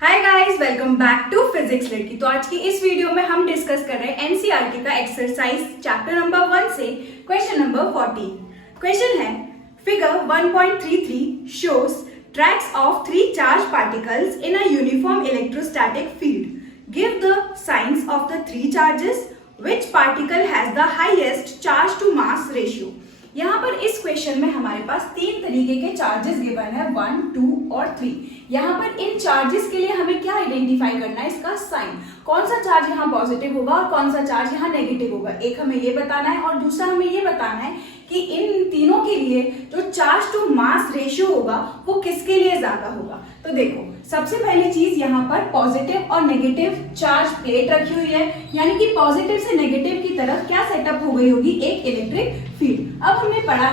Hi guys, welcome back to physics लड़की। तो आज की इस वीडियो में हम डिस्कस कर रहे हैं एनसीईआरटी का एक्सरसाइज चैप्टर नंबर 1 से क्वेश्चन नंबर 14। क्वेश्चन है figure 1.33 shows tracks of 3 charge particles in a uniform electrostatic field. Give the science of the 3 charges, which particle has the highest charge to mass ratio. यहाँ पर इस question में हमारे पास 3 तरीके के charges given है, 1, 2 और 3। यहाँ पर इन चार्जेस के लिए हमें क्या आइडेंटिफाई करना है, इसका साइन। कौन सा चार्ज यहाँ पॉजिटिव होगा और कौन सा चार्ज यहाँ नेगेटिव होगा, एक हमें ये बताना है। और दूसरा हमें ये बताना है कि इन तीनों के लिए जो चार्ज टू मास रेशियो होगा वो किसके लिए ज्यादा होगा। तो देखो, सबसे पहली चीज यहाँ पर पॉजिटिव और नेगेटिव चार्ज प्लेट रखी हुई है, यानी कि पॉजिटिव से नेगेटिव की तरफ क्या सेटअप हो गई होगी, एक इलेक्ट्रिक फील्ड। अब हमने पढ़ा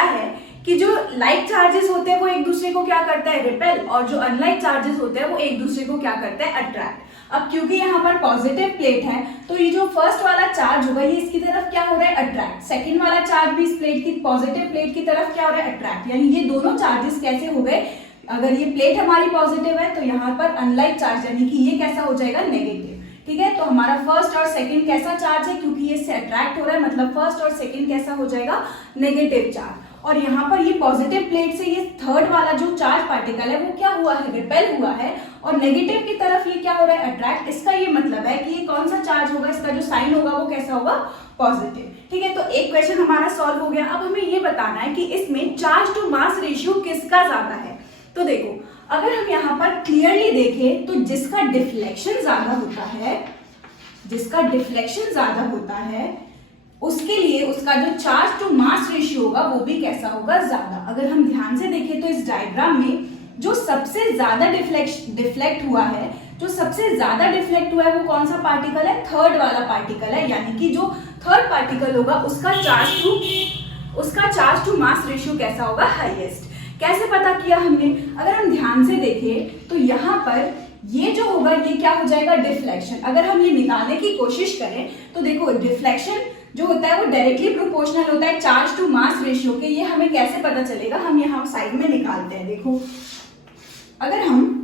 है कि जो लाइक चार्जेस होते हैं वो एक दूसरे को क्या करता है, रिपेल, और जो अनलाइक चार्जेस होते हैं वो एक दूसरे को क्या करते हैं, अट्रैक्ट। अब क्योंकि यहाँ पर पॉजिटिव प्लेट है तो ये जो फर्स्ट वाला चार्ज होगा ये इसकी तरफ क्या हो रहा है, अट्रैक्ट। सेकंड वाला चार्ज भी इस प्लेट की पॉजिटिव प्लेट की तरफ क्या हो रहा है, अट्रैक्ट। यानी ये दोनों चार्जेस कैसे हो गए, अगर ये प्लेट हमारी पॉजिटिव है तो यहाँ पर अनलाइक चार्ज यानी कि ये कैसा हो जाएगा, नेगेटिव। ठीक है, तो हमारा फर्स्ट और सेकंड कैसा चार्ज है, क्योंकि ये इससे अट्रैक्ट हो रहा है, मतलब फर्स्ट और सेकंड कैसा हो जाएगा, नेगेटिव चार्ज। और यहाँ पर ये पॉजिटिव प्लेट से ये थर्ड वाला जो चार्ज पार्टिकल है वो क्या हुआ है, रिपेल हुआ है, और नेगेटिव की तरफ ये क्या हो रहा है, अट्रैक्ट। इसका ये मतलब है कि ये कौन सा चार्ज होगा, इसका जो साइन होगा वो कैसा होगा, पॉजिटिव। ठीक है, तो एक क्वेश्चन हमारा सॉल्व हो गया। अब हमें ये बताना है कि इसमें चार्ज टू मास रेशियो किसका ज्यादा है। तो देखो, अगर हम यहाँ पर क्लियरली देखें तो जिसका डिफ्लेक्शन ज्यादा होता है उसके लिए उसका जो चार्ज टू मास रेशियो होगा वो भी कैसा होगा, ज्यादा। अगर हम ध्यान से देखें तो इस डायग्राम में जो सबसे ज्यादा डिफ्लेक्ट हुआ है, वो कौन सा पार्टिकल है, थर्ड वाला पार्टिकल है। यानी कि जो थर्ड पार्टिकल होगा उसका चार्ज टू मास रेशियो कैसा होगा, हाईएस्ट। कैसे पता किया हमने, अगर हम ध्यान से देखें तो यहाँ पर ये जो होगा ये क्या हो जाएगा, डिफ्लेक्शन। अगर हम ये निकालने की कोशिश करें तो देखो, डिफ्लेक्शन जो होता है वो डायरेक्टली प्रोपोर्शनल होता है चार्ज टू मास रेशियो के। ये हमें कैसे पता चलेगा, हम यहाँ साइड में निकालते हैं। देखो, अगर हम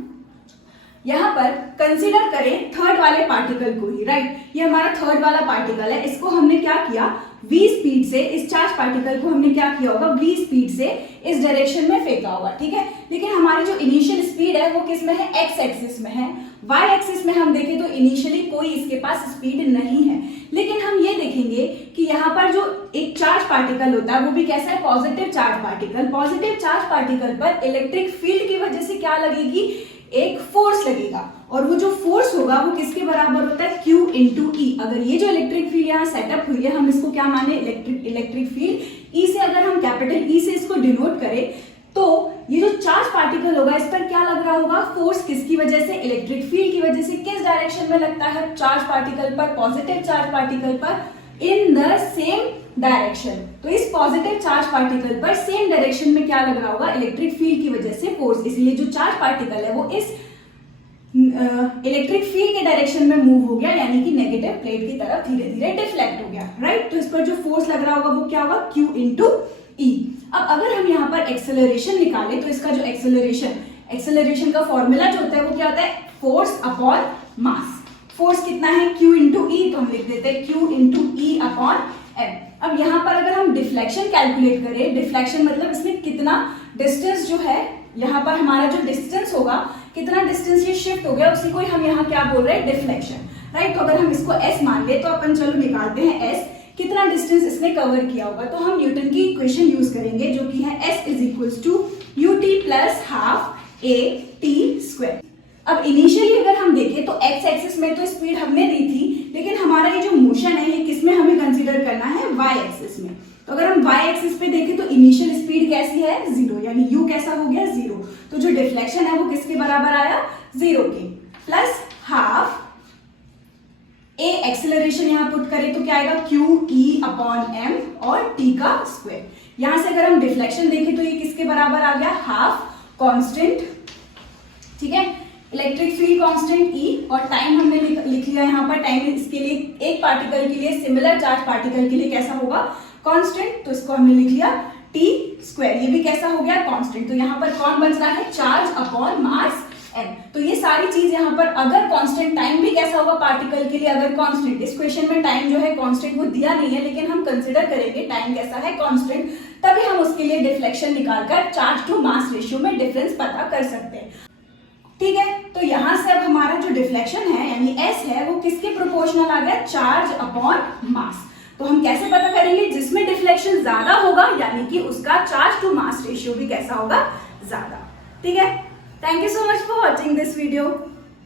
यहाँ पर कंसीडर करें थर्ड वाले पार्टिकल को ही, राइट, ये हमारा थर्ड वाला पार्टिकल है, इसको हमने क्या किया, v स्पीड से, इस चार्ज पार्टिकल को हमने क्या किया होगा, v स्पीड से इस डायरेक्शन में फेंका होगा। ठीक है, लेकिन हमारी जो इनिशियल स्पीड है वो किस में है, x एक्सिस में है। y एक्सिस में हम देखें तो इनिशियली कोई इसके पास स्पीड नहीं है। लेकिन हम ये देखेंगे कि यहाँ पर जो एक चार्ज पार्टिकल होता है वो भी कैसा है, positive charge particle. Positive charge particle पर इलेक्ट्रिक फील्ड की वजह से क्या लगेगी, एक फोर्स लगेगा, और वो जो फोर्स होगा वो किसके बराबर होता है, Q इंटू ई। अगर ये जो इलेक्ट्रिक फील्ड यहाँ सेटअप हुई है, हम इसको क्या माने, इलेक्ट्रिक फील्ड। ई से अगर हम कैपिटल ई से इसको डिनोट करें तो ये जो चार्ज पार्टिकल होगा इस पर क्या लग रहा होगा, फोर्स। किसकी वजह से, इलेक्ट्रिक फील्ड की वजह से। किस डायरेक्शन में लगता है, चार्ज पार्टिकल पर, पॉजिटिव चार्ज पार्टिकल पर, इन द सेम डायरेक्शन। तो इस पॉजिटिव चार्ज पार्टिकल पर सेम डायरेक्शन में क्या लग रहा होगा, इलेक्ट्रिक फील्ड की वजह से फोर्स। इसलिए जो चार्ज पार्टिकल है वो इस इलेक्ट्रिक फील्ड के डायरेक्शन में मूव हो गया, यानी कि नेगेटिव प्लेट की तरफ धीरे धीरे डिफ्लेक्ट हो गया, राइट। तो इस पर जो फोर्स लग रहा होगा वो क्या होगा, Q इंटू ई। अब अगर हम यहाँ पर एक्सेलरेशन निकालें तो इसका जो एक्सेलरेशन का फॉर्मूला जो होता है वो क्या होता है, फोर्स अपॉन मास। फोर्स कितना है, Q इंटू ई, तो हम लिख देते हैं Q into E upon M. अब यहाँ पर अगर हम डिफ्लेक्शन कैलकुलेट करें, डिफ्लेक्शन मतलब इसमें कितना डिस्टेंस जो है, यहाँ पर हमारा जो डिस्टेंस होगा, कितना डिस्टेंस ये शिफ्ट हो गया, उसी को हम यहाँ क्या बोल रहे हैं, डिफ्लेक्शन, राइट। तो अगर हम इसको s मान ले तो अपन चलो निकालते हैं s, कितना डिस्टेंस इसने कवर किया होगा। तो हम न्यूटन की इक्वेशन यूज करेंगे जो कि है s is equals to ut plus half a t square. अब इनिशियली अगर हम देखें तो x एक्सिस में तो स्पीड हमने दी थी, लेकिन हमारा ये जो मोशन है ये किस में हमें कंसीडर करना है, y एक्सिस में। तो अगर हम y एक्सिस पे देखें तो इनिशियल स्पीड कैसी है, 0, यानी u कैसा हो गया, 0। तो जो डिफ्लेक्शन है वो किसके बराबर आया, 0 के, प्लस हाफ a एक्सेलरेशन यहाँ पुट करें तो क्या आएगा, Q E अपॉन m और t का स्क्वायर। यहां से अगर हम डिफ्लेक्शन देखें तो ये किसके बराबर आ गया, हाफ कांस्टेंट। ठीक है, इलेक्ट्रिक फील्ड कांस्टेंट E, और टाइम हमने लिख लिया यहाँ पर। टाइम इसके लिए एक पार्टिकल के लिए, सिमिलर चार्ज पार्टिकल के लिए कैसा होगा, कांस्टेंट। तो इसको हमने लिख लिया टी स्क्वायर, ये भी कैसा हो गया कांस्टेंट। तो यहाँ पर कौन बच रहा है, चार्ज अपॉन मास m। तो ये सारी चीज यहाँ पर अगर कांस्टेंट, टाइम भी कैसा होगा पार्टिकल के लिए अगर कांस्टेंट, इस क्वेश्चन में टाइम जो है कांस्टेंट वो दिया नहीं है, लेकिन हम कंसिडर करेंगे टाइम कैसा है कांस्टेंट, तभी हम उसके लिए डिफ्लेक्शन निकालकर चार्ज टू मास रेशियो में डिफरेंस पता कर सकते हैं। ठीक है, तो यहां से अब हमारा जो डिफ्लेक्शन है यानी s है वो किसके प्रोपोर्शनल आ गया, चार्ज अपॉन मास। तो हम कैसे पता करेंगे, जिसमें डिफ्लेक्शन ज्यादा होगा यानी कि उसका चार्ज टू मास रेशियो भी कैसा होगा, ज्यादा। ठीक है, thank you so much for watching this video.